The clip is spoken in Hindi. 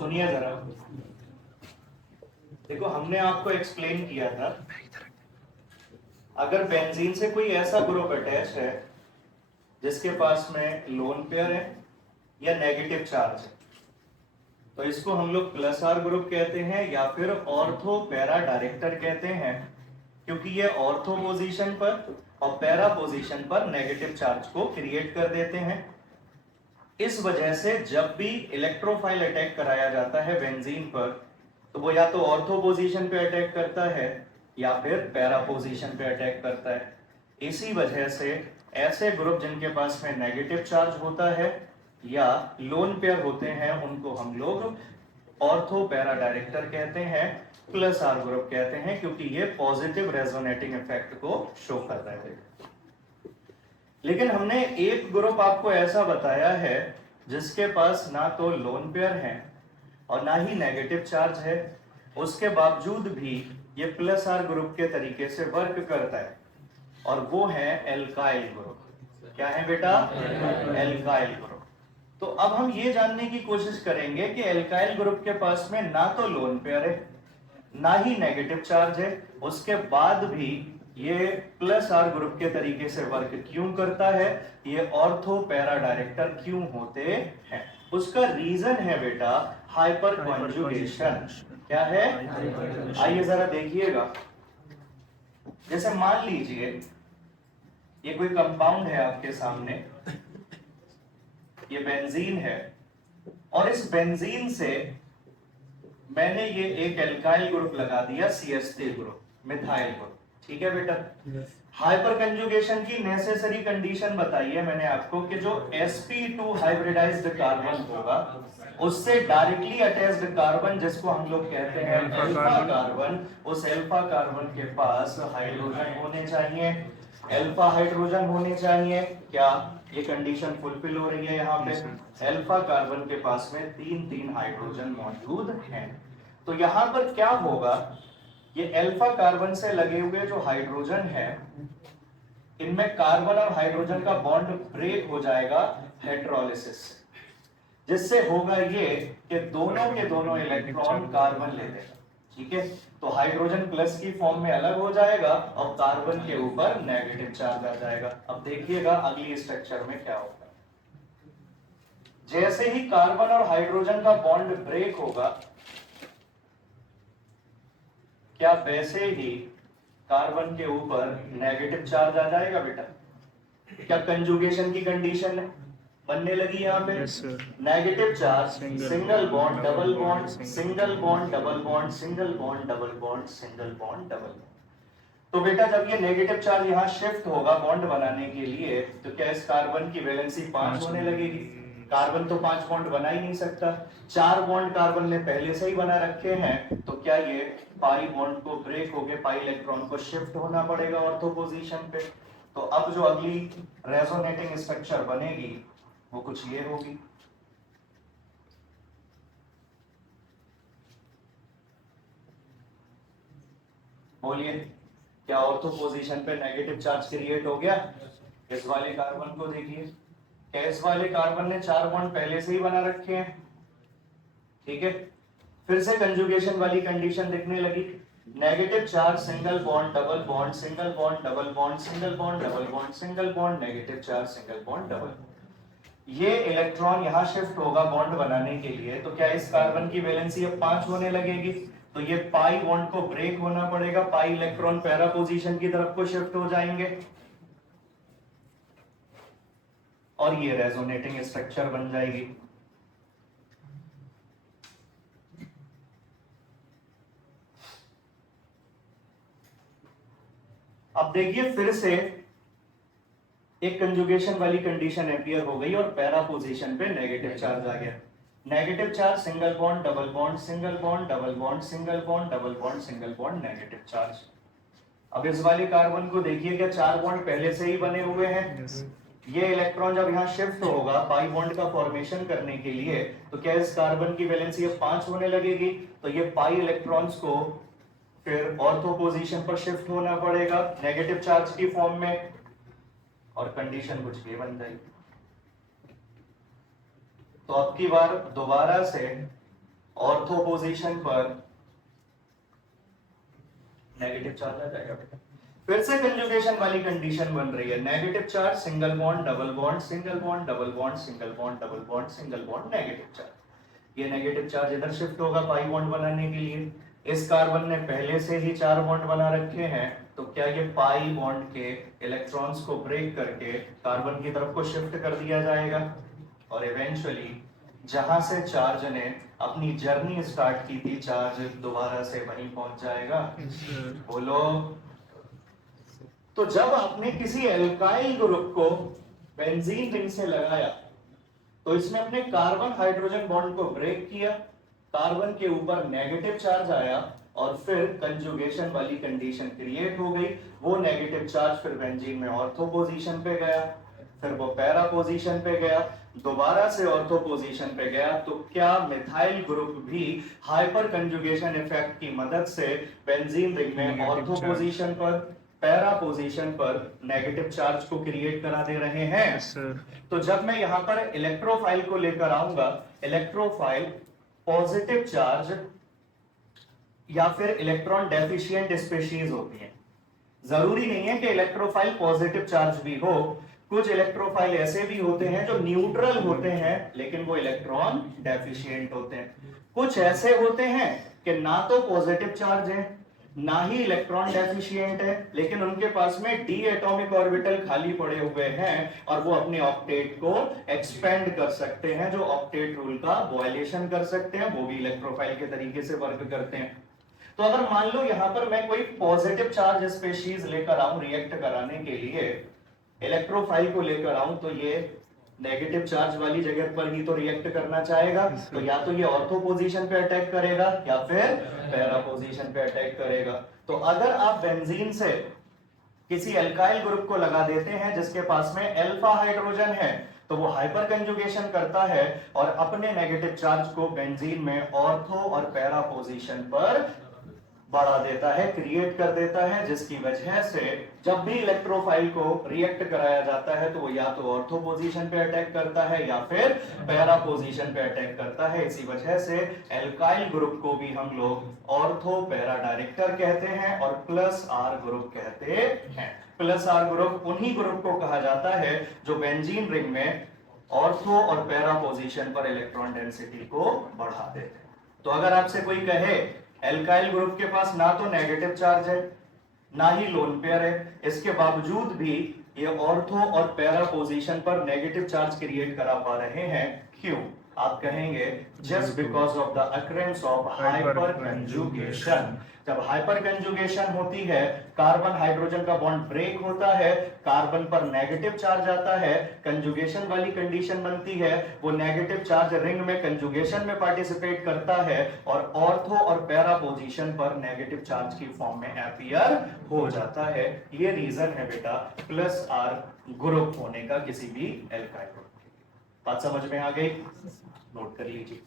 सुनिए जरा, देखो हमने आपको एक्सप्लेन किया था, अगर बेंजीन से कोई ऐसा ग्रुप अटैच है जिसके पास में लोन पेयर है या नेगेटिव चार्ज है, तो इसको हम लोग प्लस आर ग्रुप कहते हैं या फिर ऑर्थो पैरा डायरेक्टर कहते हैं, क्योंकि ये ऑर्थो पोजीशन पर और पैरा पोजीशन पर नेगेटिव चार्ज को क्रिएट कर देते हैं। इस वजह से जब भी इलेक्ट्रोफाइल अटैक कराया जाता है बेंजीन पर, तो वो या तो ऑर्थो पोजीशन पे अटैक करता है या फिर पैरा पोजीशन पे अटैक करता है। इसी वजह से ऐसे ग्रुप जिनके पास में नेगेटिव चार्ज होता है या लोन पेयर होते हैं उनको हम लोग ऑर्थो पैरा डायरेक्टर कहते हैं, प्लस आर ग्रुप कहते हैं, क्योंकि ये पॉजिटिव रेजोनेटिंग इफेक्ट को शो कर रहे हैं। लेकिन हमने एक ग्रुप आपको ऐसा बताया है जिसके पास ना तो लोन पेयर है और ना ही नेगेटिव चार्ज है, उसके बावजूद भी ये प्लस आर ग्रुप के तरीके से वर्क करता है, और वो है एल्काइल ग्रुप। क्या है बेटा? Alkyl group. तो अब हम ये जानने की कोशिश करेंगे कि एल्काइल ग्रुप के पास में ना तो लोन पेयर है ना ही नेगेटिव चार्ज है, उसके बाद भी ये प्लस आर ग्रुप के तरीके से वर्क क्यों करता है, ये ऑर्थो पैरा डायरेक्टर क्यों होते हैं। उसका रीजन है बेटा हाइपर कॉन्जुगेशन। क्या है? आइए जरा देखिएगा, जैसे मान लीजिए ये कोई कंपाउंड है आपके सामने, ये बेंजीन है, और इस बेंजीन से मैंने ये एक एल्काइल ग्रुप लगा दिया, CH3 ग्रुप, मिथाइल ग्रुप। ठीक है बेटा? हाइपर कंजुगेशन की नेसेसरी कंडीशन बताई है मैंने आपको कि जो sp2 हाइब्रिडाइज्ड कार्बन होगा उससे डायरेक्टली अटैच्ड कार्बन, जिसको हम लोग कहते हैं अल्फा कार्बन, उस अल्फा कार्बन के पास हाइड्रोजन होने चाहिए, अल्फा हाइड्रोजन होने चाहिए। क्या ये कंडीशन फुलफिल हो रही है? यहाँ पे अल्फा कार्बन के पास में 3 हाइड्रोजन मौजूद हैं। तो यहाँ पर क्या होगा, ये अल्फा कार्बन से लगे हुए जो हाइड्रोजन है, इनमें कार्बन और हाइड्रोजन का बॉन्ड ब्रेक हो जाएगा हेटेरोलिसिस से, जिससे होगा ये कि दोनों के दोनों इलेक्ट्रॉन कार्बन ले लेगा। ठीक है? तो हाइड्रोजन प्लस की फॉर्म में अलग हो जाएगा और कार्बन के ऊपर नेगेटिव चार्ज आ जाएगा। अब देखिएगा अगली स्ट्रक्चर में क्या होगा। जैसे ही कार्बन और हाइड्रोजन का बॉन्ड ब्रेक होगा, क्या वैसे ही कार्बन के ऊपर नेगेटिव चार्ज आ जाएगा बेटा? क्या कंजुगेशन की कंडीशन बनने लगी यहाँ पे? Negative charge, single bond double bond, single bond double bond, single bond double bond, single bond double bond. तो बेटा जब ये नेगेटिव चार्ज यहाँ शिफ्ट होगा बॉन्ड बनाने के लिए, तो क्या इस कार्बन की वैलेंसी 5 होने लगेगी? कार्बन तो 5 बॉन्ड बना ही नहीं सकता, 4 बॉन्ड कार्बन ने पहले से ही बना रखे हैं, तो क्या ये पाई बॉन्ड को ब्रेक होके पाई इलेक्ट्रॉन को शिफ्ट होना पड़ेगा ऑर्थो पोजीशन पे। तो अब जो अगली रेजोनेटिंग स्ट्रक्चर बनेगी वो कुछ ये होगी। बोलिए, क्या ऑर्थो पोजीशन पे नेगेटिव चार्ज क्रिएट हो गया? इस वाले कार्बन को देखिए, क्या इस वाले कार्बन ने 4 बॉन्ड पहले से ही बना रखे हैं? ठीक है, फिर से कंजुगेशन वाली कंडीशन दिखने लगी। Negative charge, single bond double bond, single bond double bond, single bond double bond, single bond, negative charge, single bond double. ये इलेक्ट्रॉन यहां शिफ्ट होगा बॉन्ड बनाने के लिए, तो क्या इस कार्बन की वैलेंसी अब 5 होने लगेगी? तो ये पाई बॉन्ड को ब्रेक होना पड़ेगा, पाई इलेक्ट्रॉन पैरा पोजीशन की तरफ को शिफ्ट हो जाएंगे और ये रेजोनेटिंग स्ट्रक्चर बन जाएगी। अब देखिए फिर से एक कंजुगेशन वाली कंडीशन अपीयर हो गई और पैरा पोजीशन पे नेगेटिव चार्ज आ गया। Negative charge, single bond double bond, single bond double bond, single bond double bond, single bond, negative charge. अब इस वाले कार्बन को देखिए, क्या 4 बॉन्ड पहले से ही बने हुए हैं? ये इलेक्ट्रॉन जब यहाँ शिफ्ट होगा पाई बॉन्ड का फॉर्मेशन करने के लिए, तो क्या इस कार्बन की वैलेंसी अब 5 होने लगेगी? तो ये पाई इलेक्ट्रॉन्स को फिर ऑर्थो पोजीशन पर शिफ्ट होना पड़ेगा नेगेटिव चार्ज की फॉर्म में, और कंडीशन कुछ ये बन जाएगी। तो अब की बार दोबारा से ऑर्थो पोजीशन पर नेगेटिव चार्ज आ जाएगा बेटा। फिर से कंजुगेशन वाली कंडीशन बन रही है, negative charge single bond double bond single bond double bond single bond double bond single bond negative charge. ये नेगेटिव चार्ज इधर शिफ्ट होगा पाई बॉन्ड बनाने के लिए। इस कार्बन ने पहले से ही 4 बॉन्ड बना रखे हैं, तो क्या ये पाई बॉन्ड के इलेक्ट्रॉन्स को ब्रेक करके कार्बन की तरफ को शिफ्ट कर दिया जाएगा और इवेंचुअली जहां से चार्ज ने अपनी जर्नी स्टार्ट की थी, चार्ज दोबारा से वहीं पहुंच जाएगा। बोलो। तो जब आपने किसी एल्काइल ग्रुप को बेंजीन रिंग से लगाया तो इसने अपने कार्बन हाइड्रोजन बॉन्ड को ब्रेक किया, कार्बन के ऊपर नेगेटिव चार्ज आया और फिर कंजुगेशन वाली कंडीशन क्रिएट हो गई। वो नेगेटिव चार्ज फिर बेंजीन में ऑर्थो पोजीशन पे गया, फिर वो पैरा पोजीशन पे गया, दोबारा से ऑर्थो पोजीशन पे गया। तो क्या मिथाइल ग्रुप भी हाइपर कंजुगेशन इफेक्ट की मदद से बेंजीन रिंग में ऑर्थो पोजीशन पर पैरा पोजीशन पर नेगेटिव चार्ज को क्रिएट करा दे रहे हैं? तो जब मैं यहां पर इलेक्ट्रोफाइल को लेकर आऊंगा, इलेक्ट्रोफाइल पॉजिटिव चार्ज या फिर इलेक्ट्रॉन डेफिशिएंट स्पीशीज होती है। जरूरी नहीं है कि इलेक्ट्रोफाइल पॉजिटिव चार्ज भी हो, कुछ इलेक्ट्रोफाइल ऐसे भी होते हैं जो न्यूट्रल होते हैं लेकिन वो इलेक्ट्रॉन डेफिशिएंट होते हैं। कुछ ऐसे होते हैं कि ना तो पॉजिटिव चार्ज है ना ही इलेक्ट्रॉन डेफिशिएंट है, लेकिन उनके पास में डी एटॉमिक ऑर्बिटल खाली पड़े हुए हैं और वो अपने ऑक्टेट को एक्सपेंड कर सकते हैं, जो ऑक्टेट रूल का वायलेशन कर सकते हैं, वो भी इलेक्ट्रोफाइल के तरीके से वर्क करते हैं। तो अगर मान लो यहां पर मैं कोई पॉजिटिव चार्ज स्पीशीज लेकर आऊं रिएक्ट कराने के लिए, इलेक्ट्रोफाइल को लेकर आऊं, तो ये नेगेटिव चार्ज वाली जगह पर ही तो रिएक्ट करना चाहेगा। तो या तो ये ऑर्थो पोजीशन पे अटैक करेगा या फिर पैरा पोजीशन पे अटैक करेगा। तो अगर आप बेंजीन से किसी एल्काइल ग्रुप को लगा देते हैं जिसके पास में अल्फा हाइड्रोजन है, तो वो हाइपर कंजुगेशन करता है और अपने नेगेटिव चार्ज को बेंजीन में ऑर्थो और पैरा पोजीशन पर बढ़ा देता है, क्रिएट कर देता है, जिसकी वजह से जब भी इलेक्ट्रोफाइल को रिएक्ट कराया जाता है तो वो या तो ऑर्थो पोजीशन पे अटैक करता है या फिर पैरा पोजीशन पे अटैक करता है। इसी वजह से एल्काइल ग्रुप को भी हम लोग ऑर्थो पैरा डायरेक्टर कहते हैं और प्लस आर ग्रुप कहते हैं। प्लस आर ग्रुप उन्हीं ग्रुप को कहा जाता है जो बेंजीन रिंग में ऑर्थो और पैरा पोजीशन पर इलेक्ट्रॉन डेंसिटी को बढ़ा देते हैं। तो अगर आपसे कोई कहे एल्काइल ग्रुप के पास ना तो नेगेटिव चार्ज है ना ही लोन पेयर है, इसके बावजूद भी ये ऑर्थो और पैरा पोजीशन पर नेगेटिव चार्ज क्रिएट करा पा रहे हैं, क्यों? आप कहेंगे just because of the occurrence of hyper conjugation. जब हाइपर कंजुगेशन होती है, कार्बन हाइड्रोजन का बॉन्ड ब्रेक होता है, कार्बन पर नेगेटिव चार्ज आता है, कंजुगेशन वाली कंडीशन बनती है, वो नेगेटिव चार्ज रिंग में कंजुगेशन में पार्टिसिपेट करता है और ऑर्थो और पैरा पोजीशन पर नेगेटिव चार्ज की फॉर्म में अपीयर हो जाता है। ये रीजन है बेटा प्लस आर ग्रुप होने का किसी भी एल्काइल ग्रुप के लिए। बात समझ में आ गई? नोट कर लीजिए।